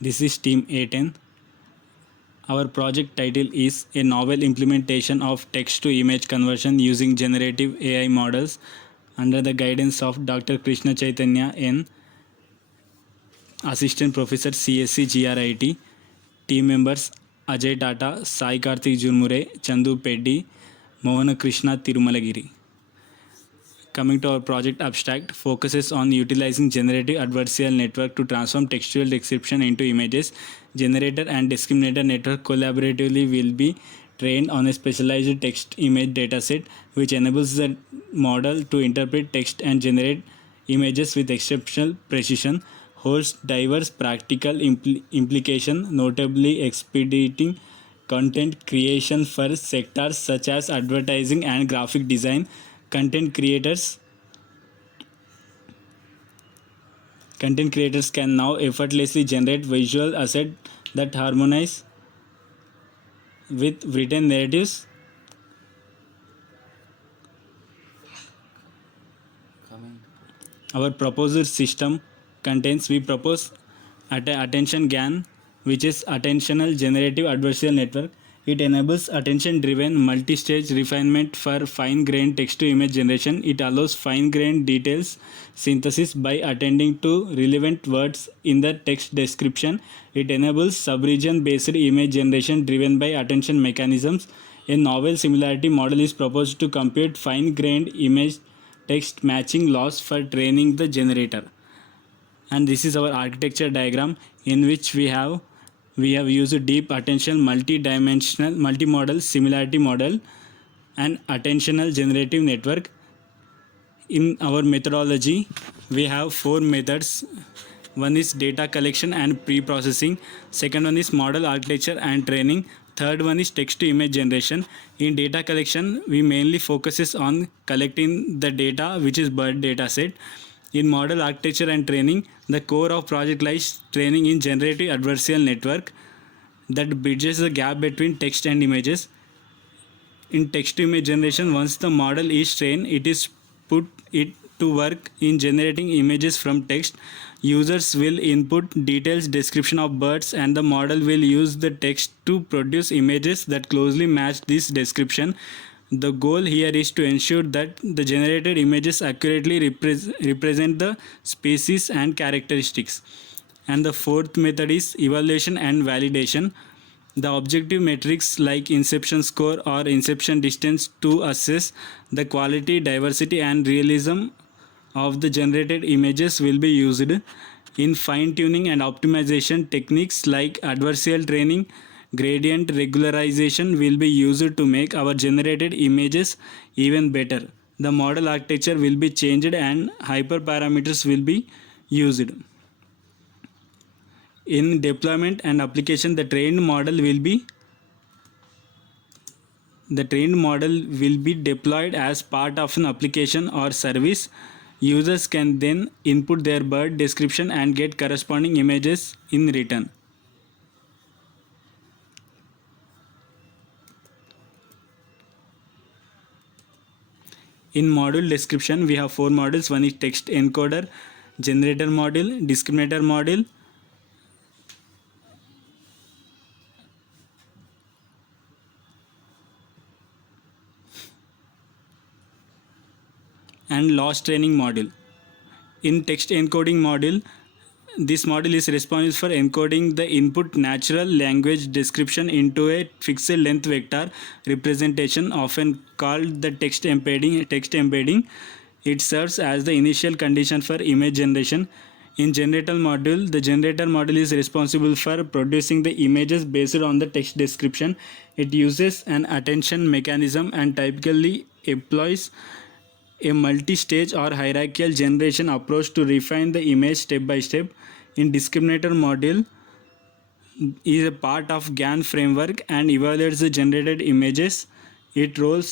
This is Team A10. Our project title is a novel implementation of text to image conversion using generative AI models under the guidance of Dr. Krishna Chaitanya N, Assistant Professor CSE GRIT. Team members Ajay Tata, Sai Karthik Jurmure, Chandu Peddi, Mohana Krishna Tirumalagiri. Coming to our project abstract, focuses on utilizing generative adversarial network to transform textual description into images. Generator and discriminator network collaboratively will be trained on a specialized text image dataset, which enables the model to interpret text and generate images with exceptional precision, holds diverse practical implications, notably expediting content creation for sectors such as advertising and graphic design. Content creators can now effortlessly generate visual assets that harmonize with written narratives. Our proposed system contains, we propose AttnGAN, which is Attentional Generative Adversarial Network. It enables attention-driven multi-stage refinement for fine-grained text-to-image generation. It allows fine-grained details synthesis by attending to relevant words in the text description. It enables subregion-based image generation driven by attention mechanisms. A novel similarity model is proposed to compute fine-grained image text matching laws for training the generator. And this is our architecture diagram in which we have used deep attention multi-dimensional multimodal similarity model and attentional generative network. In our methodology, we have 4 methods. One is data collection and pre-processing. Second one is model architecture and training. Third one is text to image generation. In data collection, we mainly focuses on collecting the data, which is bird data set. In model architecture and training, the core of project lies training in generative adversarial network that bridges the gap between text and images. In text to image generation, once the model is trained, it is put it to work in generating images from text. Users will input details description of birds and the model will use the text to produce images that closely match this description. The goal here is to ensure that the generated images accurately represent the species and characteristics. And the fourth method is evaluation and validation. The objective metrics like inception score or inception distance to assess the quality, diversity and realism of the generated images will be used. In fine-tuning and optimization, techniques like adversarial training, gradient regularization will be used to make our generated images even better. The model architecture will be changed and hyperparameters will be used. In deployment and application, the trained model will be deployed as part of an application or service. Users can then input their bird description and get corresponding images in return. In module description, we have 4 modules. One is text encoder, generator module, discriminator module, and loss training module. In text encoding module, this module is responsible for encoding the input natural language description into a fixed length vector representation, often called the text embedding. It serves as the initial condition for image generation. In generator module, the generator module is responsible for producing the images based on the text description. It uses an attention mechanism and typically employs a multi-stage or hierarchical generation approach to refine the image step by step. In discriminator module is a part of GAN framework and evaluates the generated images. Its role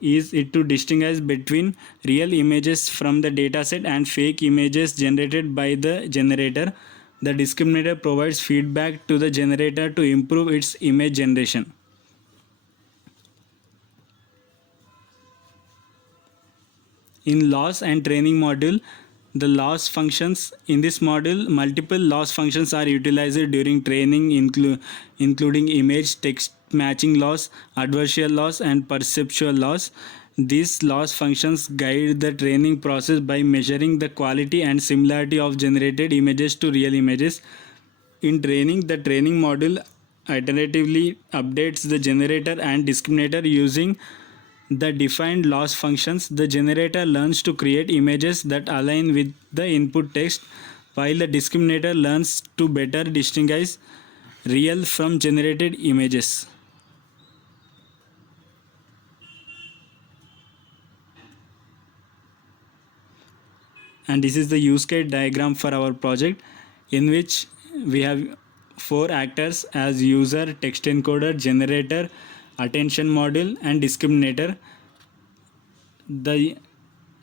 is to distinguish between real images from the dataset and fake images generated by the generator. The discriminator provides feedback to the generator to improve its image generation. In loss and training module, The loss functions in this module, multiple loss functions are utilized during training, including image text matching loss, adversarial loss, and perceptual loss. These loss functions guide the training process by measuring the quality and similarity of generated images to real images. In training, the training module iteratively updates the generator and discriminator using the defined loss functions. The generator learns to create images that align with the input text, while the discriminator learns to better distinguish real from generated images. And this is the use case diagram for our project, in which we have 4 actors as user, text encoder, generator, attention module, and discriminator. The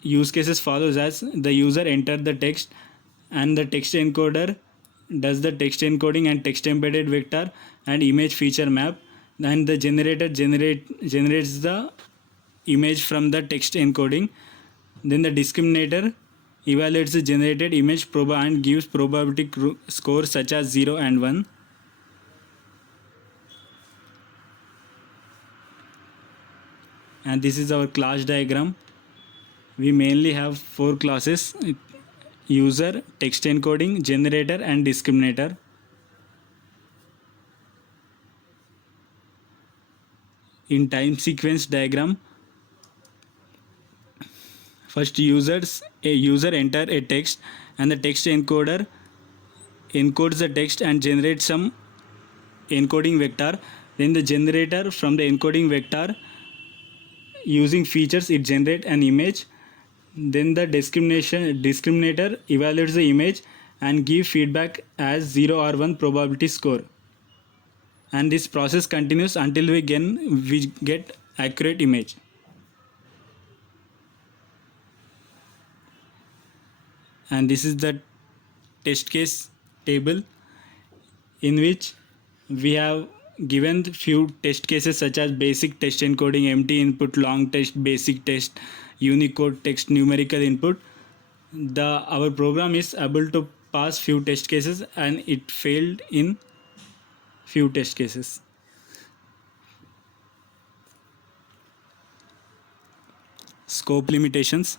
use cases follows as: the user enter the text and the text encoder does the text encoding and text embedded vector and image feature map, and the generator generates the image from the text encoding. Then the discriminator evaluates the generated image and gives probability scores such as 0 and 1. And this is our class diagram. We mainly have 4 classes: user, text encoding, generator, and discriminator. In time sequence diagram, first a user enter a text, and the text encoder encodes the text and generates some encoding vector. Then the generator, from the encoding vector, using features, it generates an image. Then the discriminator evaluates the image and gives feedback as 0 or 1 probability score. And this process continues until we get accurate image. And this is the test case table, in which we have given few test cases such as basic text encoding, empty input, long text, basic text, Unicode text, numerical input. Our program is able to pass few test cases, and it failed in few test cases. Scope limitations.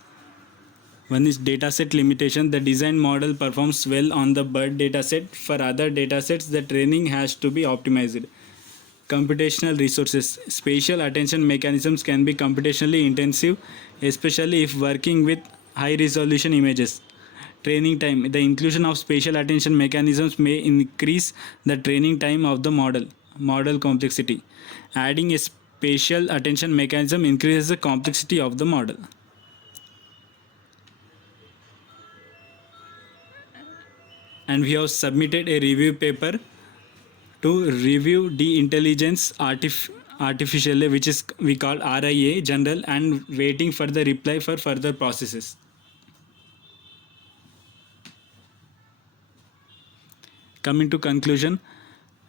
One is dataset limitation. The design model performs well on the BERT dataset. For other datasets, the training has to be optimized. Computational resources. Spatial attention mechanisms can be computationally intensive, especially if working with high resolution images. Training time. The inclusion of spatial attention mechanisms may increase the training time of the model complexity. Adding a spatial attention mechanism increases the complexity of the model. And we have submitted a review paper to review the intelligence artificially, which is we call RIA general, and waiting for the reply for further processes. Coming to conclusion,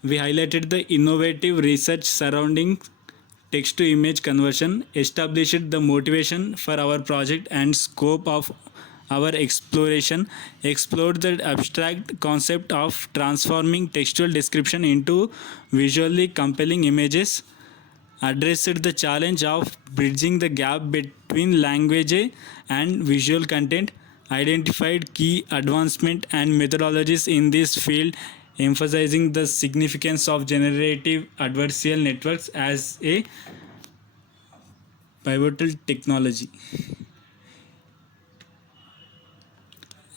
we highlighted the innovative research surrounding text to image conversion, established the motivation for our project and scope of our exploration, explored the abstract concept of transforming textual description into visually compelling images, addressed the challenge of bridging the gap between language and visual content, identified key advancement and methodologies in this field, emphasizing the significance of generative adversarial networks as a pivotal technology.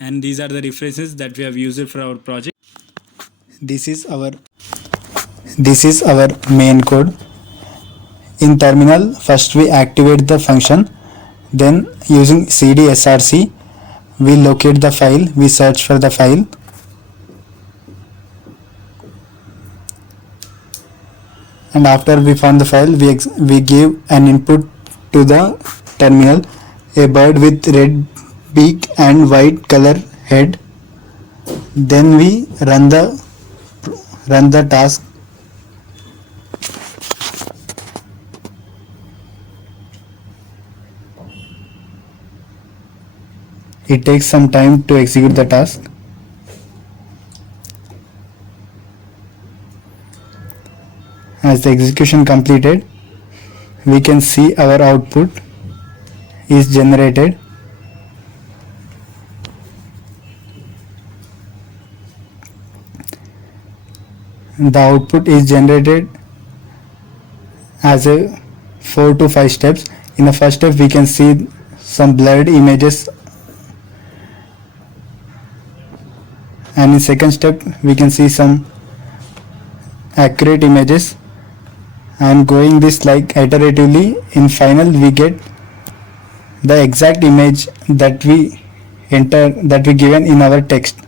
And these are the references that we have used for our project. This is our main code. In terminal, first we activate the function, then using cd_src we locate the file, we search for the file, and after we found the file, we give an input to the terminal, a bird with red beak and white color head. Then we run the task. it takes some time to execute the task. As the execution completed, we can see our output is generated. The output is generated as a 4 to 5 steps. In the first step, we can see some blurred images, and in second step we can see some accurate images, and going this like iteratively, in final we get the exact image that we given in our text.